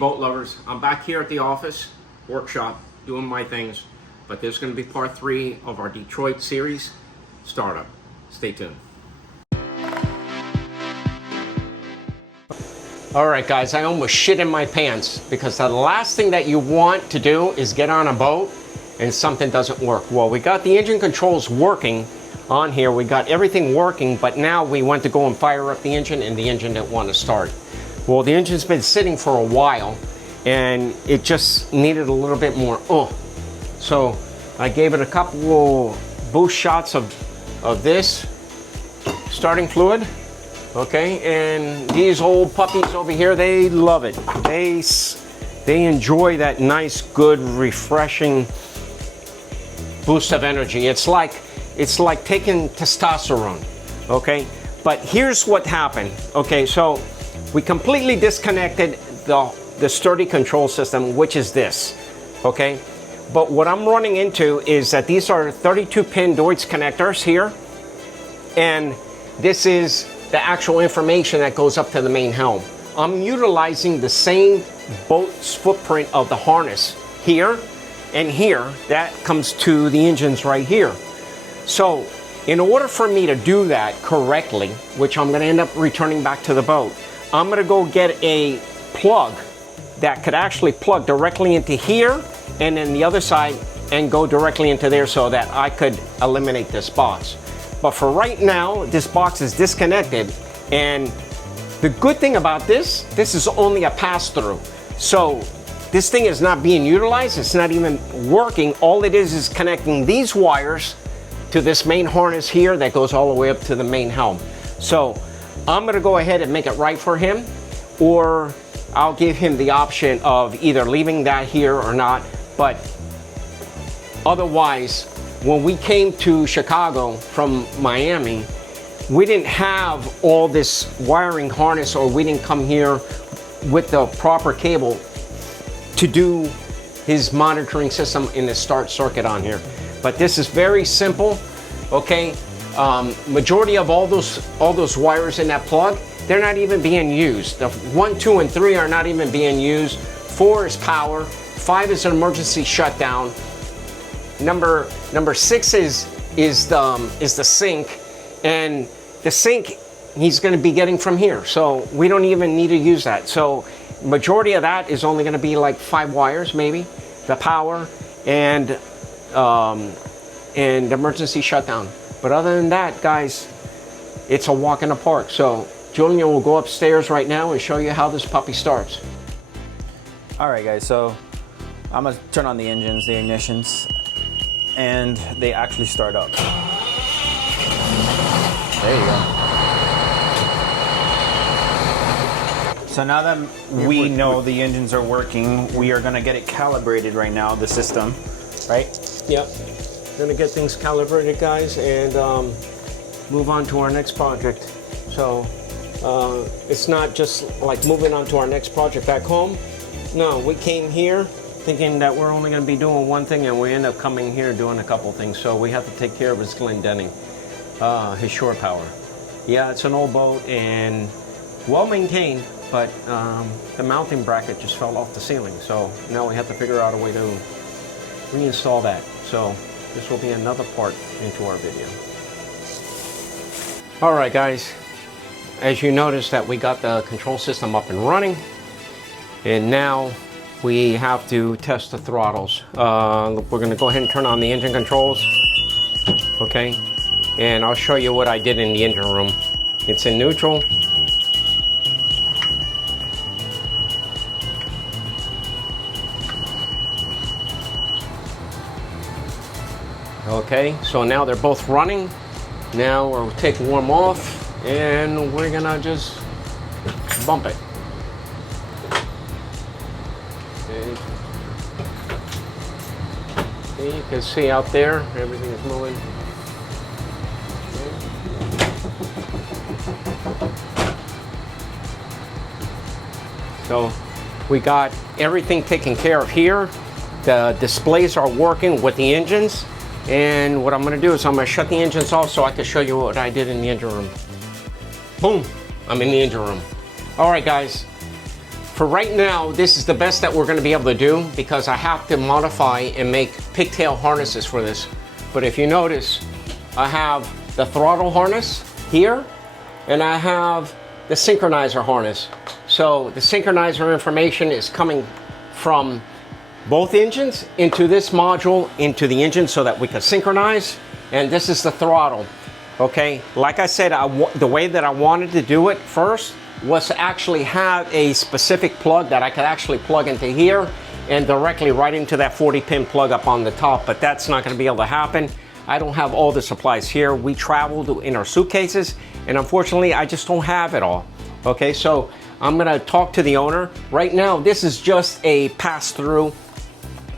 Boat lovers, I'm back here at the office, workshop, doing my things, but there's going to be part 3 of our Detroit series, Startup. Stay tuned. Alright guys, I almost shit in my pants because the last thing that you want to do is get on a boat and something doesn't work. Well, we got the engine controls working on here, we got everything working, but now we went to go and fire up the engine and the engine didn't want to start. Well, the engine's been sitting for a while and it just needed a little bit more So I gave it a couple boost shots of this starting fluid. Okay, and these old puppies over here, they love it. They enjoy that nice, good, refreshing boost of energy. It's like taking testosterone, okay? But here's what happened. Okay, so we completely disconnected the sturdy control system, which is this, okay? But what I'm running into is that these are 32-pin Deutsch connectors here, and this is the actual information that goes up to the main helm. I'm utilizing the same boat's footprint of the harness here and here. That comes to the engines right here. So in order for me to do that correctly, which I'm gonna end up returning back to the boat, I'm gonna go get a plug that could actually plug directly into here and then the other side and go directly into there so that I could eliminate this box. But for right now, this box is disconnected, and the good thing about this is only a pass-through. So this thing is not being utilized, it's not even working. All it is connecting these wires to this main harness here that goes all the way up to the main helm. So I'm gonna go ahead and make it right for him, or I'll give him the option of either leaving that here or not. But otherwise, when we came to Chicago from Miami, we didn't have all this wiring harness, or we didn't come here with the proper cable to do his monitoring system in the start circuit on here. But this is very simple, okay? Majority of all those wires in that plug, they're not even being used. The 1, 2, and 3 are not even being used. 4 is power, 5 is an emergency shutdown. Number 6 is the sink, and the sink he's going to be getting from here. So we don't even need to use that. So majority of that is only going to be like 5 wires, maybe, the power and emergency shutdown. But other than that, guys, it's a walk in the park. So Julian will go upstairs right now and show you how this puppy starts. All right, guys. So I'm gonna turn on the engines, the ignitions, and they actually start up. There you go. So now that we know the engines are working, we are gonna get it calibrated right now, the system, right? Yep. Gonna get things calibrated, guys, and move on to our next project. So it's not just like moving on to our next project back home. No, we came here thinking that we're only going to be doing one thing, and we end up coming here doing a couple things. So we have to take care of his Glendinning, his shore power. Yeah, it's an old boat and well maintained, but the mounting bracket just fell off the ceiling. So now we have to figure out a way to reinstall that. So this will be another part into our video. All right, guys, as you notice that we got the control system up and running, and now we have to test the throttles. We're going to go ahead and turn on the engine controls, okay? And I'll show you what I did in the engine room. It's in neutral. Okay, so now they're both running. Now we'll take warm off, and we're gonna just bump it. Okay, you can see out there, everything is moving. Okay. So we got everything taken care of here. The displays are working with the engines. And what I'm going to do is I'm going to shut the engines off so I can show you what I did in the engine room. Boom, I'm in the engine room. All right, guys. For right now, this is the best that we're going to be able to do because I have to modify and make pigtail harnesses for this. But if you notice, I have the throttle harness here and I have the synchronizer harness. So the synchronizer information is coming from both engines into this module, into the engine so that we can synchronize. And this is the throttle. Okay, like I said, the way that I wanted to do it first was to actually have a specific plug that I could actually plug into here and directly right into that 40-pin plug up on the top, but that's not going to be able to happen. I don't have all the supplies here. We traveled in our suitcases, and unfortunately, I just don't have it all. Okay, so I'm going to talk to the owner. Right now, this is just a pass-through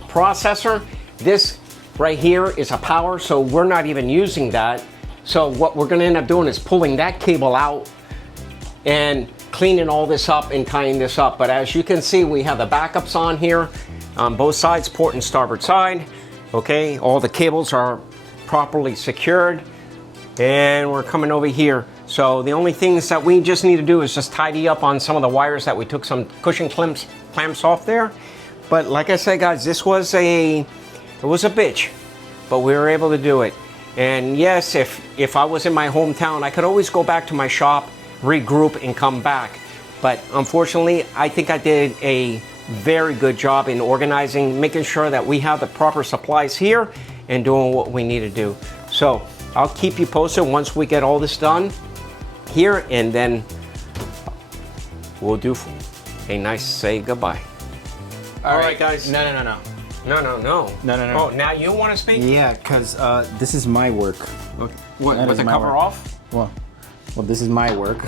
processor. This right here is a power, so we're not even using that. So what we're going to end up doing is pulling that cable out and cleaning all this up and tying this up. But as you can see, we have the backups on here on both sides, port and starboard side. Okay, all the cables are properly secured, and we're coming over here. So the only things that we just need to do is just tidy up on some of the wires that we took some cushion clamps off there. But like I said, guys, this was it was a bitch, but we were able to do it. And yes, if I was in my hometown, I could always go back to my shop, regroup, and come back. But unfortunately, I think I did a very good job in organizing, making sure that we have the proper supplies here and doing what we need to do. So I'll keep you posted once we get all this done here, and then we'll do a nice say goodbye. All right, guys. No. Oh, now you want to speak? Yeah, because this is my work. Okay. What, with the cover work. off? Well, this is my work.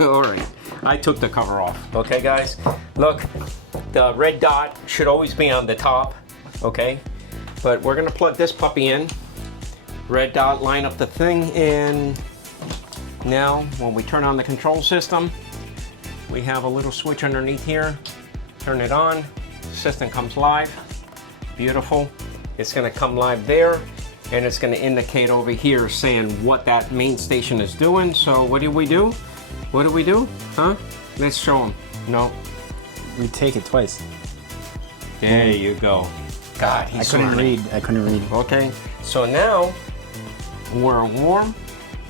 All right. I took the cover off. Okay, guys. Look, the red dot should always be on the top. Okay. But we're going to plug this puppy in. Red dot, line up the thing, and now when we turn on the control system, we have a little switch underneath here. Turn it on. System comes live. Beautiful. It's going to come live there, and it's going to indicate over here saying what that main station is doing. So what do we do? What do we do? Huh? Let's show them. No. We take it twice. There you go. God, he's I couldn't read. Okay. So now we're warm,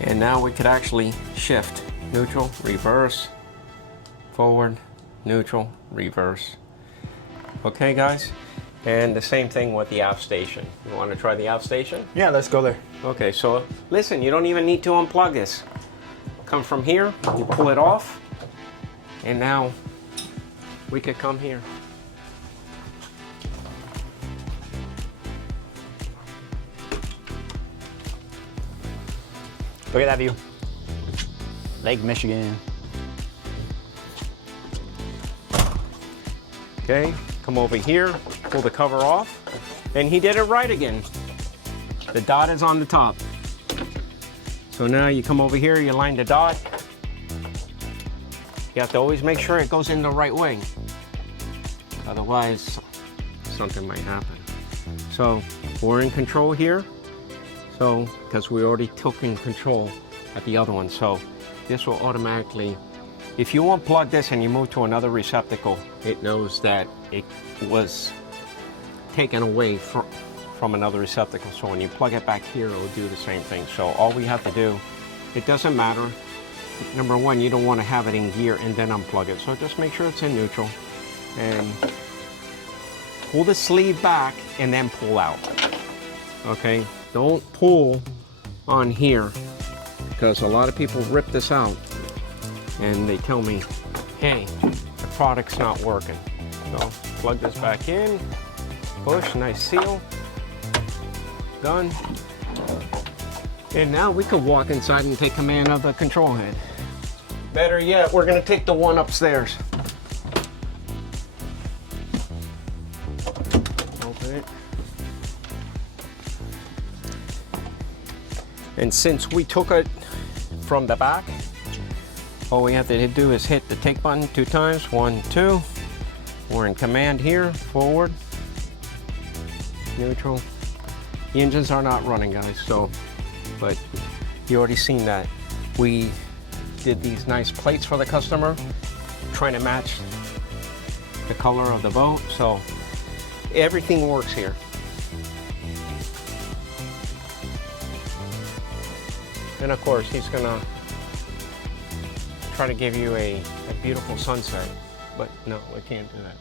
and now we could actually shift. Neutral, reverse, forward, neutral, reverse. Okay, guys? And the same thing with the aft station. You want to try the aft station? Yeah, let's go there. Okay, so listen, you don't even need to unplug this. Come from here, you pull it off, and now we could come here. Look at that view. Lake Michigan. Okay, come over here, pull the cover off, and he did it right again. The dot is on the top. So now you come over here, you line the dot. You have to always make sure it goes in the right way. Otherwise, something might happen. So we're in control here. So, because we already took in control at the other one. So this will automatically, if you unplug this and you move to another receptacle, it knows that it was taken away from another receptacle. So when you plug it back here, it will do the same thing. So all we have to do, it doesn't matter. Number one, you don't want to have it in gear and then unplug it. So just make sure it's in neutral and pull the sleeve back and then pull out. Okay, don't pull on here because a lot of people rip this out and they tell me, hey, the product's not working. So plug this back in, push, nice seal, done. And now we could walk inside and take command of the control head. Better yet, we're gonna take the one upstairs. Open it. And since we took it from the back, all we have to do is hit the take button 2 times, 1, 2. We're in command here, forward, neutral. The engines are not running, guys, so, but you already seen that. We did these nice plates for the customer, trying to match the color of the boat. So everything works here. And of course, he's gonna try to give you a beautiful sunset, but no, we can't do that.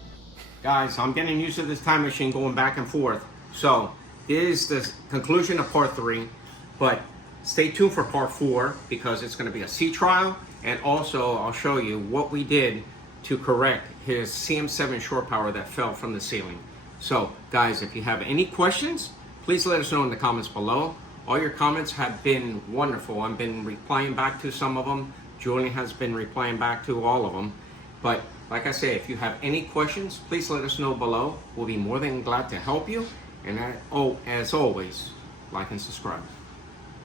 Guys, I'm getting used to this time machine going back and forth. So this is the conclusion of part 3, but stay tuned for part 4 because it's gonna be a sea trial, and also I'll show you what we did to correct his CM7 shore power that fell from the ceiling. So guys, if you have any questions, please let us know in the comments below. All your comments have been wonderful. I've been replying back to some of them. Julian has been replying back to all of them. But like I say, if you have any questions, please let us know below. We'll be more than glad to help you. And as always, like and subscribe.